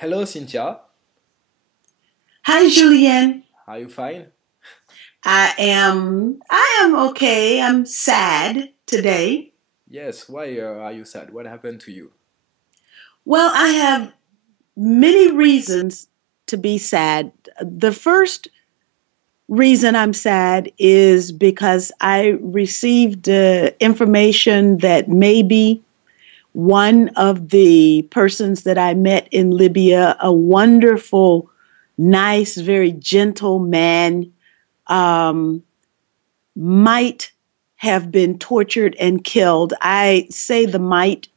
Hello, Cynthia. Hi, Julien. Are you fine? I am okay. I'm sad today. Yes. Why are you sad? What happened to you? Well, I have many reasons to be sad. The first reason I'm sad is because I received information that maybe one of the persons that I met in Libya, a wonderful, nice, very gentle man, um, might have been tortured and killed. I say the might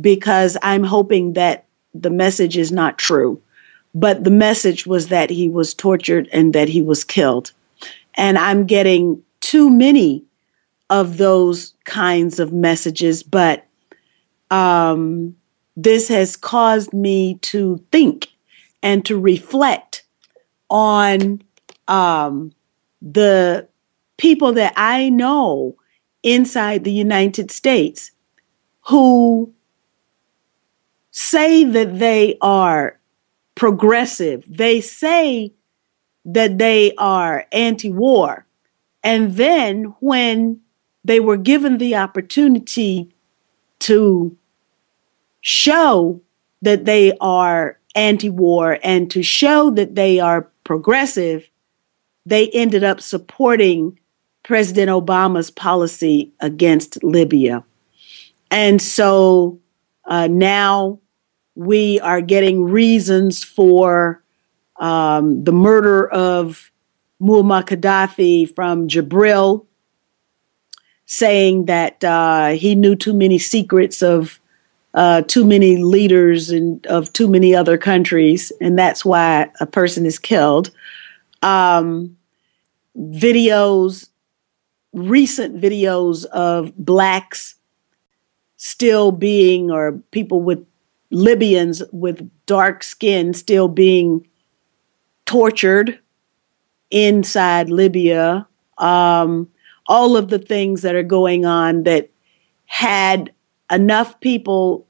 because I'm hoping that the message is not true. But the message was that he was tortured and that he was killed. And I'm getting too many of those kinds of messages. But um, this has caused me to think and to reflect on the people that I know inside the United States who say that they are progressive. They say that they are anti war. And then when they were given the opportunity to show that they are anti war and to show that they are progressive, they ended up supporting President Obama's policy against Libya. And so now we are getting reasons for the murder of Muammar Gaddafi from Jabril, saying that he knew too many secrets of too many leaders and of too many other countries, and that's why a person is killed. Um, videos, recent videos of blacks still being, or people with Libyans with dark skin still being tortured inside Libya. All of the things that are going on that had enough people,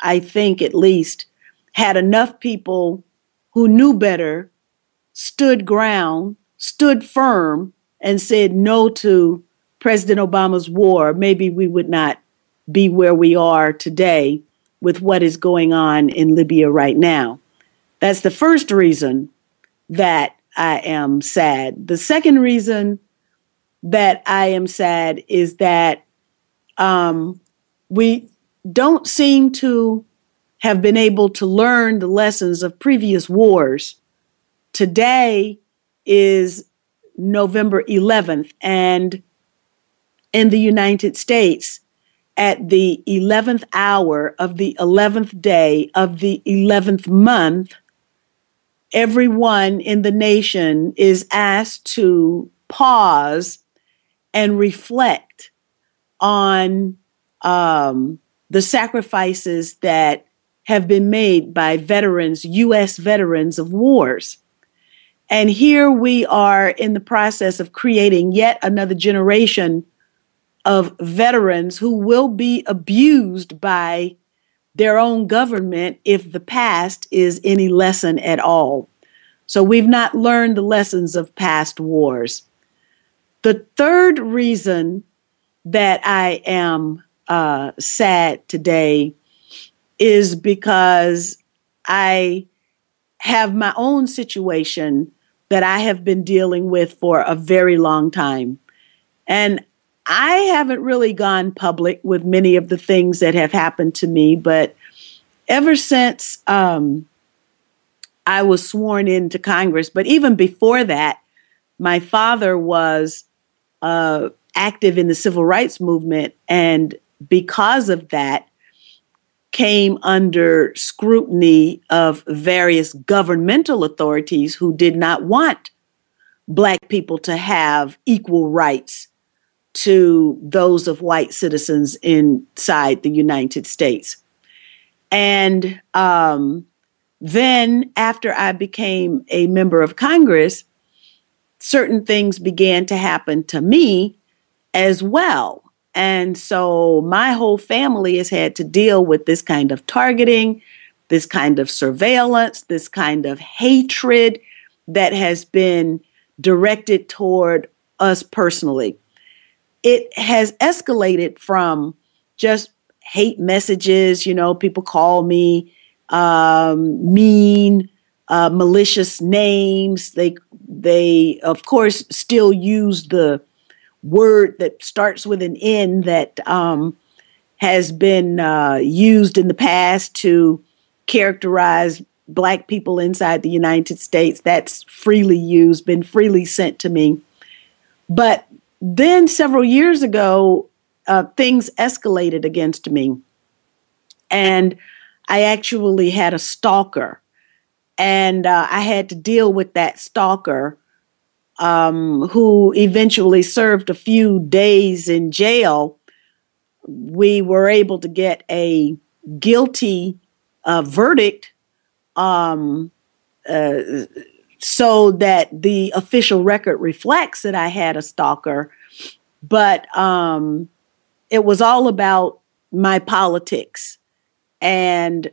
I think at least, had enough people who knew better, stood ground, stood firm, and said no to President Obama's war, maybe we would not be where we are today with what is going on in Libya right now. That's the first reason that I am sad. The second reason that I am sad is that we don't seem to have been able to learn the lessons of previous wars. Today is November 11th, and in the United States, at the 11th hour of the 11th day of the 11th month, everyone in the nation is asked to pause and reflect on the sacrifices that have been made by veterans, U.S. veterans of wars. And here we are in the process of creating yet another generation of veterans who will be abused by their own government if the past is any lesson at all. So we've not learned the lessons of past wars. The third reason that I am sad today is because I have my own situation that I have been dealing with for a very long time. And I haven't really gone public with many of the things that have happened to me, but ever since I was sworn into Congress, but even before that, my father was active in the civil rights movement, and because of that, came under scrutiny of various governmental authorities who did not want Black people to have equal rights to those of white citizens inside the United States. And then after I became a member of Congress, certain things began to happen to me as well. And so my whole family has had to deal with this kind of targeting this kind of surveillance, this kind of hatred that has been directed toward us personally. It has escalated from just hate messages, people call me mean, malicious names. They of course still use the word that starts with an N that has been used in the past to characterize Black people inside the United States. That's freely used, been freely sent to me. But then several years ago, things escalated against me. And I actually had a stalker. And I had to deal with that stalker who eventually served a few days in jail. We were able to get a guilty verdict so that the official record reflects that I had a stalker. But it was all about my politics. And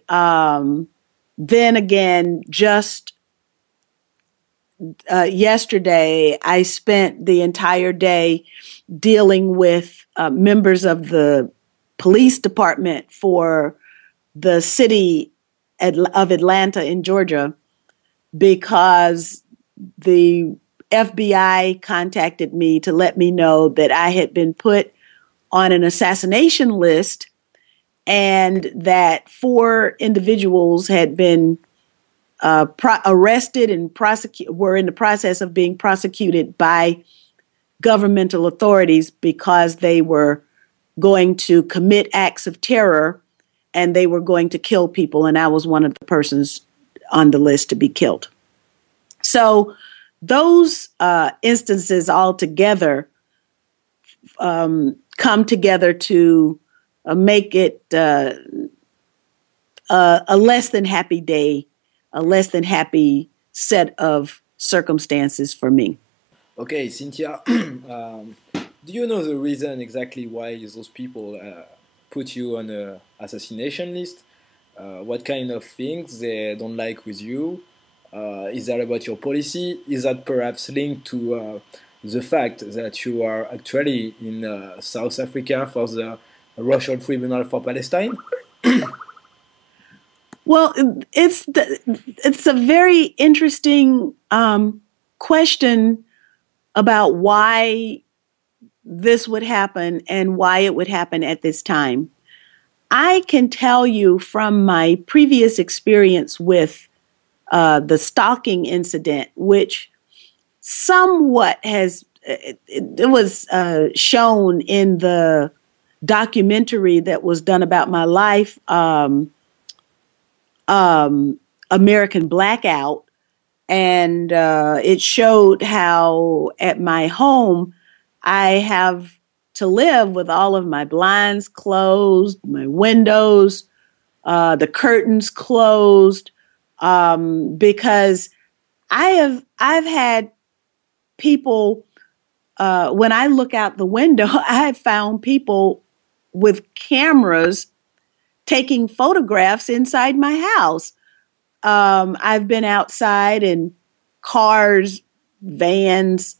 then again, just yesterday, I spent the entire day dealing with members of the police department for the city of Atlanta in Georgia, because the FBI contacted me to let me know that I had been put on an assassination list and that 4 individuals had been arrested and were in the process of being prosecuted by governmental authorities because they were going to commit acts of terror and they were going to kill people. And I was one of the persons on the list to be killed. So those instances all together come together to make it a less than happy day, a less than happy set of circumstances for me. Okay, Cynthia, do you know the reason exactly why those people put you on an assassination list? What kind of things they don't like with you? Is that about your policy? Is that perhaps linked to the fact that you are actually in South Africa for the Russian Tribunal for Palestine? Well, it's a very interesting question about why this would happen and why it would happen at this time. I can tell you from my previous experience with the stalking incident, which somewhat it was shown in the documentary that was done about my life, American Blackout. And it showed how at my home, I have to live with all of my blinds closed, my windows, the curtains closed, because I've had people, when I look out the window, I have found people with cameras taking photographs inside my house. I've been outside and cars, vans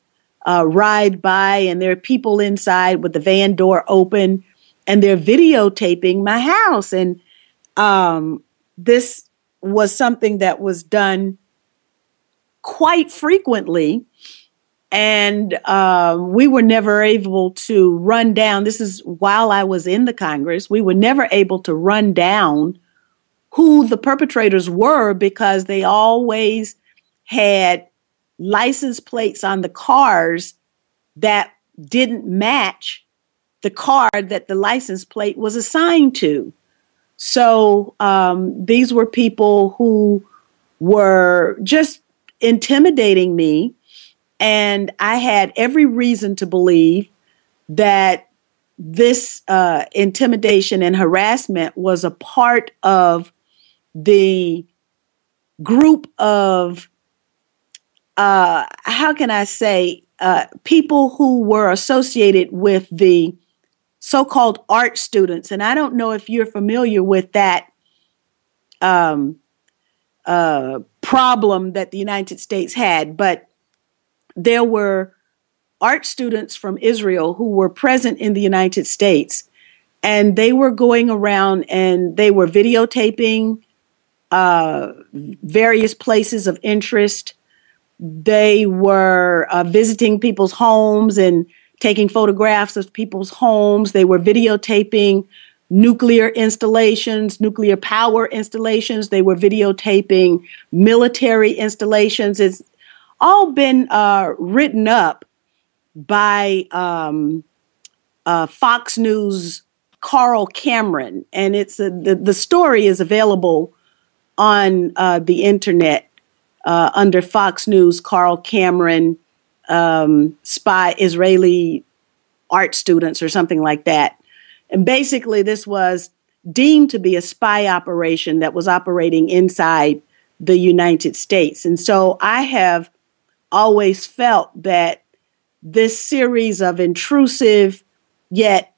ride by, and there are people inside with the van door open, and they're videotaping my house. And this was something that was done quite frequently. And we were never able to run down. This is while I was in the Congress. We were never able to run down who the perpetrators were because they always had license plates on the cars that didn't match the car that the license plate was assigned to. So these were people who were just intimidating me. And I had every reason to believe that this intimidation and harassment was a part of the group of, how can I say, people who were associated with the so-called art students. And I don't know if you're familiar with that problem that the United States had, but there were art students from Israel who were present in the United States, and they were going around and they were videotaping various places of interest. They were visiting people's homes and taking photographs of people's homes. They were videotaping nuclear installations, nuclear power installations. They were videotaping military installations. It's all been written up by Fox News' Carl Cameron, and it's the story is available on the internet under Fox News. Carl Cameron, spy Israeli art students or something like that. And basically, this was deemed to be a spy operation that was operating inside the United States. And so I have always felt that this series of intrusive yet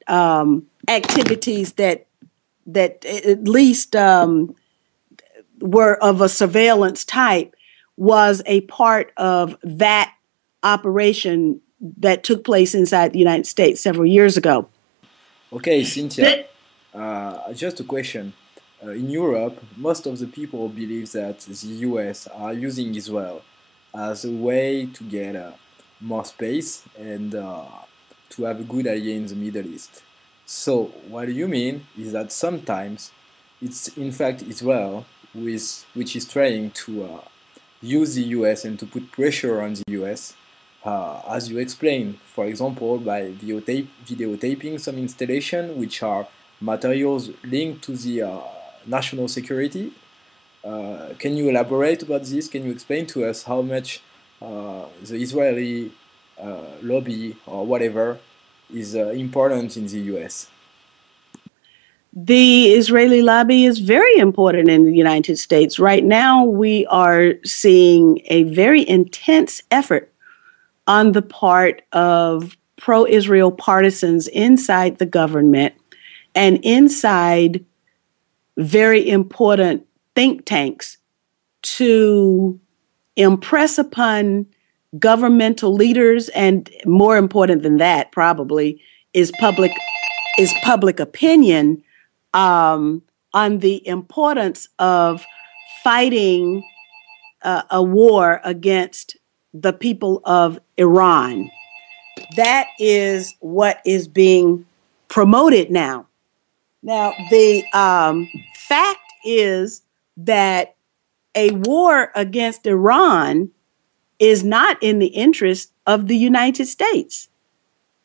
activities that at least were of a surveillance type was a part of that operation that took place inside the United States several years ago. Okay, Cynthia, just a question. In Europe, most of the people believe that the US are using Israel as a way to get more space and to have a good ally in the Middle East. So, what do you mean is that sometimes it's in fact Israel which is trying to use the US and to put pressure on the US, as you explained, for example, by videotaping some installation which are materials linked to the national security. Can you elaborate about this? Can you explain to us how much the Israeli lobby or whatever is important in the US? The Israeli lobby is very important in the United States. Right now, we are seeing a very intense effort on the part of pro-Israel partisans inside the government and inside very important think tanks to impress upon governmental leaders, and more important than that, probably, is public opinion on the importance of fighting a war against the people of Iran. That is what is being promoted now. Now, the fact is that a war against Iran is not in the interest of the United States,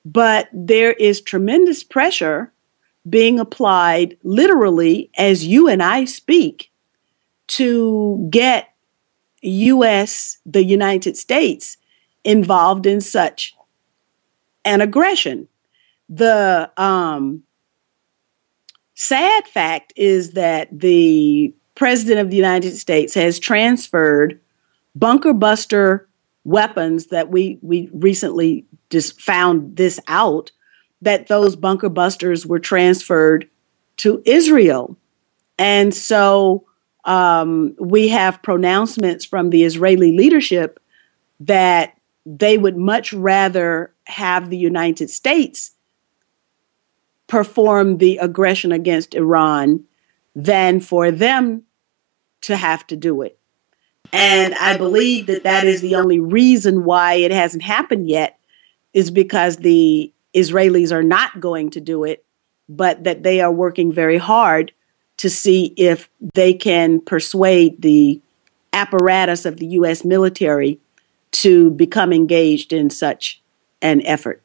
but there is tremendous pressure being applied literally as you and I speak to get the United States involved in such an aggression. The sad fact is that the President of the United States has transferred bunker buster weapons that we recently just found this out, that those bunker busters were transferred to Israel. And so we have pronouncements from the Israeli leadership that they would much rather have the United States perform the aggression against Iran than for them to have to do it. And I believe that that is the only reason why it hasn't happened yet, is because the Israelis are not going to do it, but that they are working very hard to see if they can persuade the apparatus of the U.S. military to become engaged in such an effort.